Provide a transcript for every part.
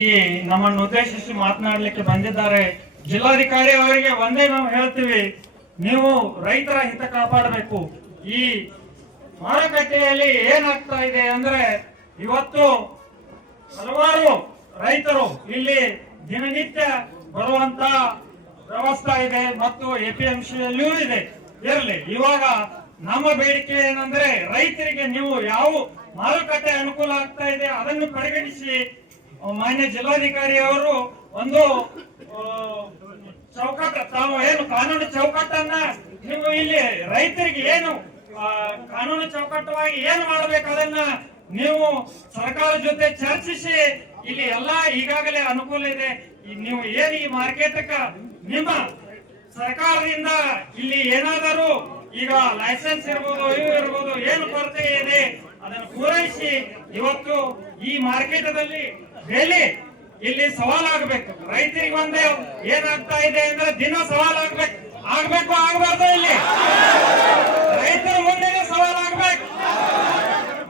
ಈ ನಮ್ಮನ್ನು ಉದ್ದೇಶಿಸಿ ಮಾತನಾಡಲಿಕ್ಕೆ ಬಂದಿದ್ದಾರೆ. ಜಿಲ್ಲಾಧಿಕಾರಿ ಅವರಿಗೆ ಒಂದೇ ನಾವು ಹೇಳ್ತೀವಿ, ನೀವು ರೈತರ ಹಿತ ಕಾಪಾಡಬೇಕು. ಈ ಮಾರುಕಟ್ಟೆಯಲ್ಲಿ ಏನಾಗ್ತಾ ಇದೆ ಅಂದ್ರೆ ಇವತ್ತು ಹಲವಾರು ರೈತರು ಇಲ್ಲಿ ದಿನನಿತ್ಯ ಬರುವಂತ ವ್ಯವಸ್ಥೆ ಇದೆ ಮತ್ತು ಎಪಿಎಂಸಿಯಲ್ಲೂ ಇದೆ. ಇರಲಿ, ಇವಾಗ ನಮ್ಮ ಬೇಡಿಕೆ ಏನಂದ್ರೆ ರೈತರಿಗೆ ನೀವು ಯಾವ ಮಾರುಕಟ್ಟೆ ಅನುಕೂಲ ಆಗ್ತಾ ಇದೆ ಅದನ್ನು ಪರಿಗಣಿಸಿ ಮಾನ್ಯ ಜಿಲ್ಲಾಧಿಕಾರಿ ಅವರು ಒಂದು ಚೌಕಟ್ಟ ತಾವು ಏನು ಕಾನೂನು ಚೌಕಟ್ಟನ್ನ ನೀವು ಇಲ್ಲಿ ರೈತರಿಗೆ ಏನು ಕಾನೂನು ಚೌಕಟ್ಟವಾಗಿ ಏನು ಮಾಡಬೇಕು ಅದನ್ನ ನೀವು ಸರ್ಕಾರ ಜೊತೆ ಚರ್ಚಿಸಿ, ಇಲ್ಲಿ ಎಲ್ಲಾ ಈಗಾಗಲೇ ಅನುಕೂಲ ಇದೆ. ನೀವು ಏನು ಈ ಮಾರ್ಕೆಟ್ ನಿಮ್ಮ ಸರ್ಕಾರದಿಂದ ಇಲ್ಲಿ ಏನಾದರೂ ಈಗ ಲೈಸೆನ್ಸ್ ಇರ್ಬೋದು ಇವು ಇರ್ಬೋದು ಏನು ಕೊರತೆ ಇದೆ ಅದನ್ನು ಪೂರೈಸಿ ಇವತ್ತು ಈ ಮಾರ್ಕೆಟದಲ್ಲಿ ಬೆಲೆ ಇಲ್ಲಿ ಸವಾಲಾಗಬೇಕು. ರೈತರಿಗೆ ಒಂದು ಏನಾಗ್ತಾ ಇದೆ ಅಂದ್ರೆ ದಿನ ಸವಾಲಾಗಬೇಕು. ಆಗ್ಬೇಕು, ಆಗ್ಬಾರ್ದು ಇಲ್ಲಿ. ರೈತರ ಮುಂದೆನೆ ಸವಾಲಾಗಬೇಕು.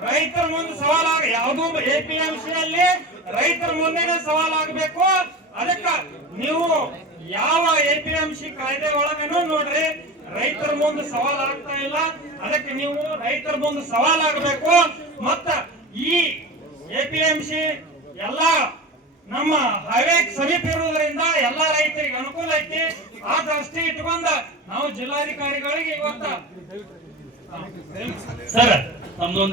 ರೈತರ ಮುಂದೆ ಸವಾಲಾಗ ಒಂದು ಎಪಿಎಂಸಿ ಅಲ್ಲಿ ರೈತರ ಮುಂದೆನೆ ಸವಾಲಾಗಬೇಕು. ಅದಕ್ಕ ನೀವು ಯಾವ ಎಪಿಎಂಸಿ ಕಾಯ್ದೆ ಒಳಗನು ನೋಡ್ರಿ, ರೈತರ ಮುಂದೆ ಸವಾಲ್ ಆಗ್ತಾ ಇಲ್ಲ. ಅದಕ್ಕೆ ನೀವು ರೈತರ ಮುಂದೆ ಸವಾಲಾಗಬೇಕು. ಮತ್ತ ಈ ಎಪಿಎಂಸಿ ಎಲ್ಲ ನಮ್ಮ ಹೈವೇ ಸಮೀಪ ಇರುವುದರಿಂದ ಎಲ್ಲ ರೈತರಿಗೆ ಅನುಕೂಲ ಐತಿ. ಆ ದೃಷ್ಟಿ ಇಟ್ಕೊಂಡ ನಾವು ಜಿಲ್ಲಾಧಿಕಾರಿಗಳಿಗೆ ಇವತ್ತ ಸರ್ ತಮ್ದೊಂದು